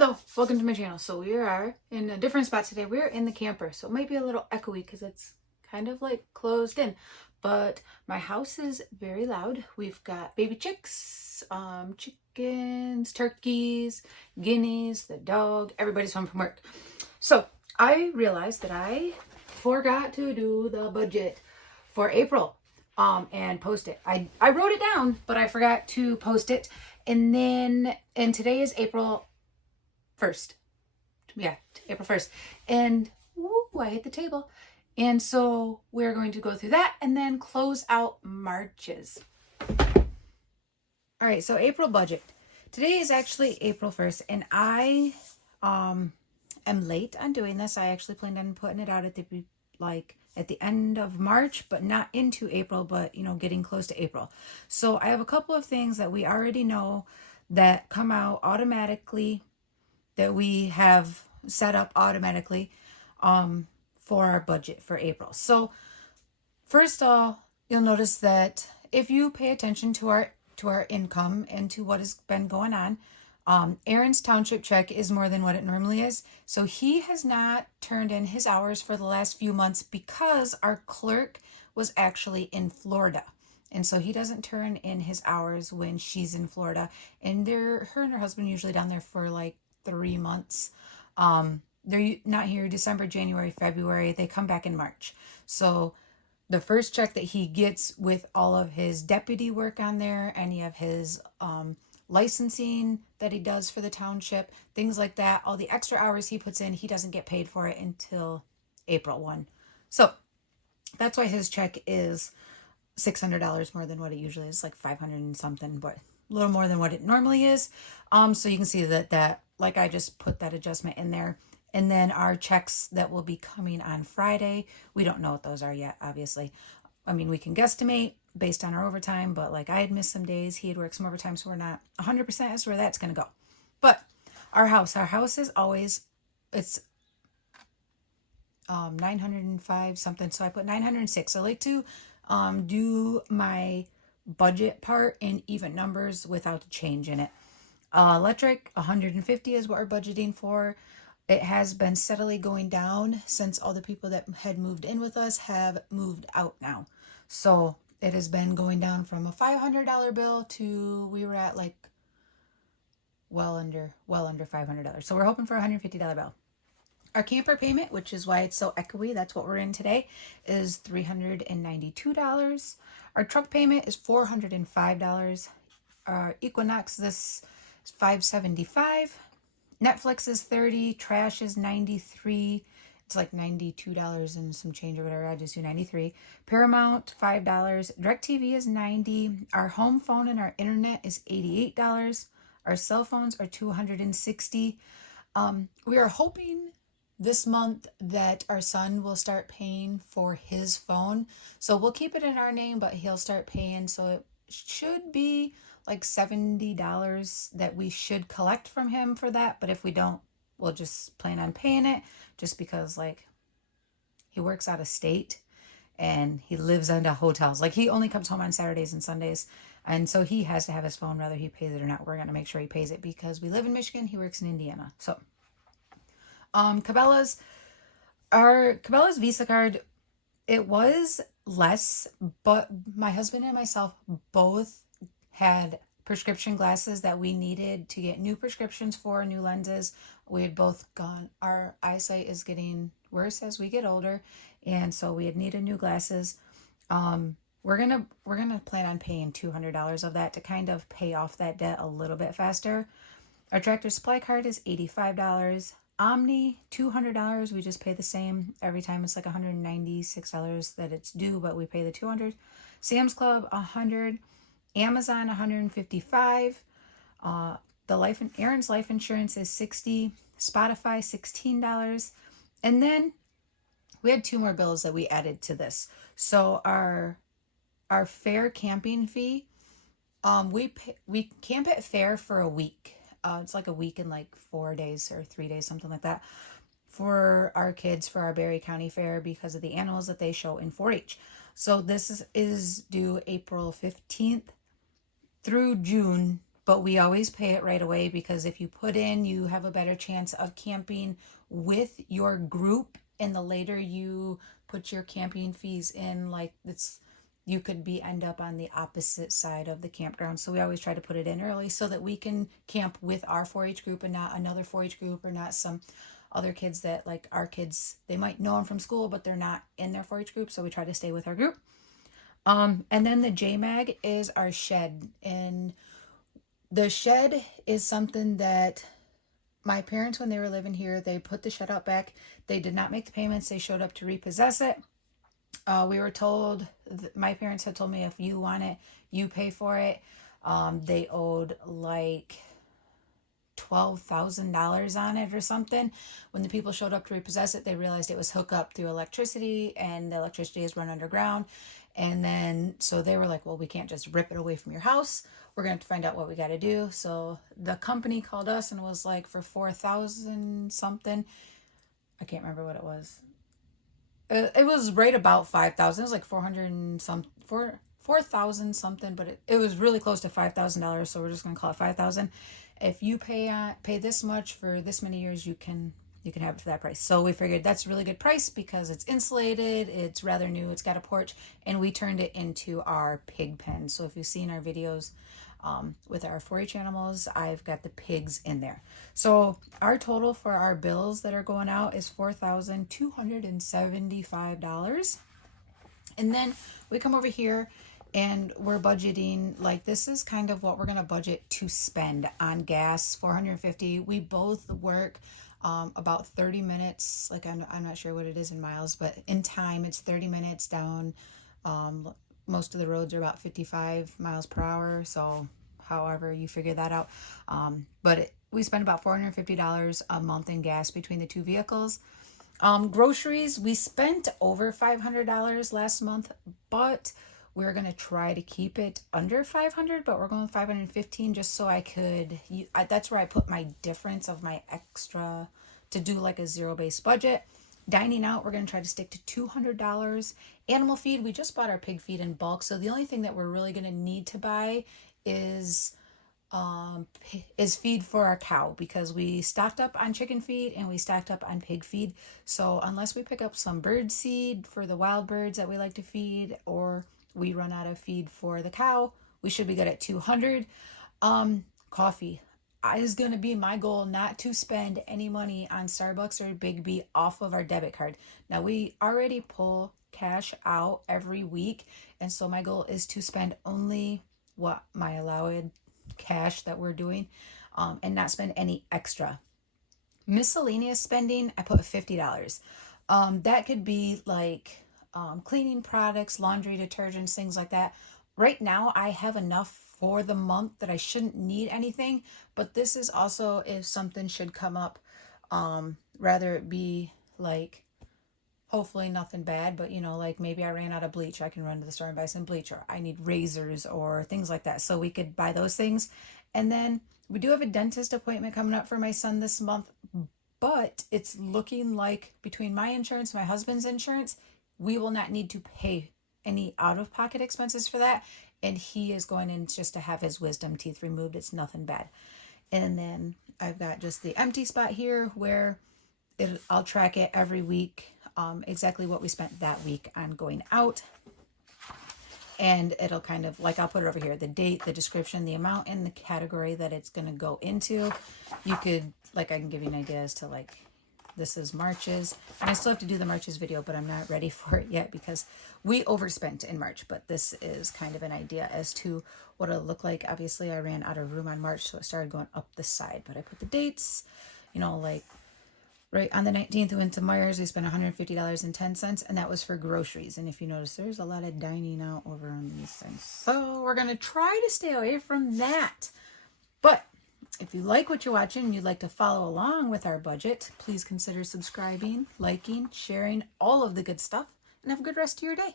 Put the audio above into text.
Hello, welcome to my channel. So we are in a different spot today. We're in the camper, so it might be a little echoey because it's kind of like closed in. But my house is very loud. We've got baby chicks, chickens, turkeys, guineas, the dog. Everybody's home from work. So I realized that I forgot to do the budget for April and post it. I wrote it down, but I forgot to post it. And today is April 1st. Yeah, April 1st. And woo, I hit the table. And so we're going to go through that and then close out Marches. All right, so April budget. Today is actually April 1st, and I am late on doing this. I actually planned on putting it out at the end of March, but not into April, but getting close to April. So I have a couple of things that we already know that come out automatically, that we have set up automatically for our budget for April. So first of all, you'll notice that if you pay attention to our income and to what has been going on, Aaron's township check is more than what it normally is. So he has not turned in his hours for the last few months because our clerk was actually in Florida. And so he doesn't turn in his hours when she's in Florida. And her and her husband usually down there for like 3 months. They're not here December, January, February. They come back in March. So the first check that he gets with all of his deputy work on there, any of his licensing that he does for the township, things like that, all the extra hours he puts in, he doesn't get paid for it until April 1. So that's why his check is $600 more than what it usually is, like 500 and something, but a little more than what it normally is. So you can see that like I just put that adjustment in there. And then our checks that will be coming on Friday, we don't know what those are yet, obviously. I mean, we can guesstimate based on our overtime, but like I had missed some days, he had worked some overtime, so we're not 100% as to where that's going to go. But our house is always, it's 905 something, so I put 906. I like to do my budget part in even numbers without a change in it. Electric, 150 is what we're budgeting for. It has been steadily going down since all the people that had moved in with us have moved out now. So it has been going down from a $500 bill to, we were at like well under $500. So we're hoping for a $150 bill. Our camper payment, which is why it's so echoey, that's what we're in today, is $392. Our truck payment is $405. Our Equinox, this is $575. Netflix is $30. Trash is $93. It's like $92 and some change or whatever. I just do $93. Paramount, $5. DirecTV is $90. Our home phone and our internet is $88. Our cell phones are $260. We are hoping this month that our son will start paying for his phone. So we'll keep it in our name, but he'll start paying. So it should be like $70 that we should collect from him for that. But if we don't, we'll just plan on paying it, just because like he works out of state and he lives under hotels. Like he only comes home on Saturdays and Sundays. And so he has to have his phone whether he pays it or not. We're going to make sure he pays it because we live in Michigan. He works in Indiana. So Cabela's Visa card, it was less, but my husband and myself both had prescription glasses that we needed to get new prescriptions for, new lenses. We had both gone, our eyesight is getting worse as we get older, and so we had needed new glasses. We're gonna plan on paying $200 of that to kind of pay off that debt a little bit faster. Our Tractor Supply card is $85. Omni, $200. We just pay the same every time. It's like $196 that it's due, but we pay the $200. Sam's Club, $100. Amazon, $155. Aaron's life insurance is $60. Spotify, $16. And then we had 2 more bills that we added to this. So our fair camping fee, we camp at fair for a week. It's like a week and like 4 days or 3 days, something like that, for our kids, for our Barry County Fair, because of the animals that they show in 4-H. So this is due April 15th through June but we always pay it right away, because if you put in, you have a better chance of camping with your group. And the later you put your camping fees in, like it's, you could end up on the opposite side of the campground. So we always try to put it in early so that we can camp with our 4-H group and not another 4-H group, or not some other kids that, like our kids, they might know them from school, but they're not in their 4-H group. So we try to stay with our group. And then the JMAG is our shed. And the shed is something that my parents, when they were living here, they put the shed out back. They did not make the payments. They showed up to repossess it. We were told, my parents had told me, if you want it, you pay for it. They owed like $12,000 on it or something. When the people showed up to repossess it, they realized it was hooked up through electricity, and the electricity is run underground. And then, so they were like, well, we can't just rip it away from your house. We're going to have to find out what we got to do. So the company called us and was like, for 4,000 something, I can't remember what it was. It was right about 5,000. It was like 400 and some, 4,000 something, but it was really close to $5,000. So we're just going to call it 5,000. If you pay this much for this many years, you can have it for that price. So we figured that's a really good price because it's insulated, it's rather new, it's got a porch, and we turned it into our pig pen. So if you've seen our videos with our 4-H animals, I've got the pigs in there. So our total for our bills that are going out is $4,275. And then we come over here and we're budgeting, like this is kind of what we're going to budget to spend on gas, $450. We both work about 30 minutes, like I'm not sure what it is in miles, but in time it's 30 minutes down. Most of the roads are about 55 miles per hour, so however you figure that out. But we spend about $450 a month in gas between the two vehicles. Groceries, we spent over $500 last month, but we're going to try to keep it under 500, but we're going with 515 just so I could, that's where I put my difference of my extra to do like a zero-based budget. Dining out, we're going to try to stick to $200. Animal feed, we just bought our pig feed in bulk, so the only thing that we're really going to need to buy is feed for our cow, because we stocked up on chicken feed and we stocked up on pig feed. So unless we pick up some bird seed for the wild birds that we like to feed, or we run out of feed for the cow, we should be good at 200. Coffee is going to be my goal, not to spend any money on Starbucks or Big B off of our debit card. Now we already pull cash out every week, and so my goal is to spend only what my allowed cash that we're doing, and not spend any extra. Miscellaneous spending, I put $50. That could be like cleaning products, laundry detergents, things like that. Right now I have enough for the month that I shouldn't need anything, but this is also if something should come up, rather it be like, hopefully nothing bad, but you know, like maybe I ran out of bleach, I can run to the store and buy some bleach, or I need razors or things like that. So we could buy those things. And then we do have a dentist appointment coming up for my son this month, but it's looking like between my insurance, my husband's insurance, we will not need to pay any out-of-pocket expenses for that. And he is going in just to have his wisdom teeth removed. It's nothing bad. And then I've got just the empty spot here where I'll track it every week, exactly what we spent that week on going out. And it'll kind of, like, I'll put it over here, the date, the description, the amount, and the category that it's going to go into. You could, like, I can give you an idea as to, like, this is March's. And I still have to do the March's video, but I'm not ready for it yet because we overspent in March. But this is kind of an idea as to what it'll look like. Obviously, I ran out of room on March, so it started going up the side. But I put the dates, you know, like, right on the 19th, we went to Meijer's. We spent $150.10, and that was for groceries. And if you notice, there's a lot of dining out over on these things. So we're going to try to stay away from that. But if you like what you're watching and you'd like to follow along with our budget, please consider subscribing, liking, sharing, all of the good stuff, and have a good rest of your day.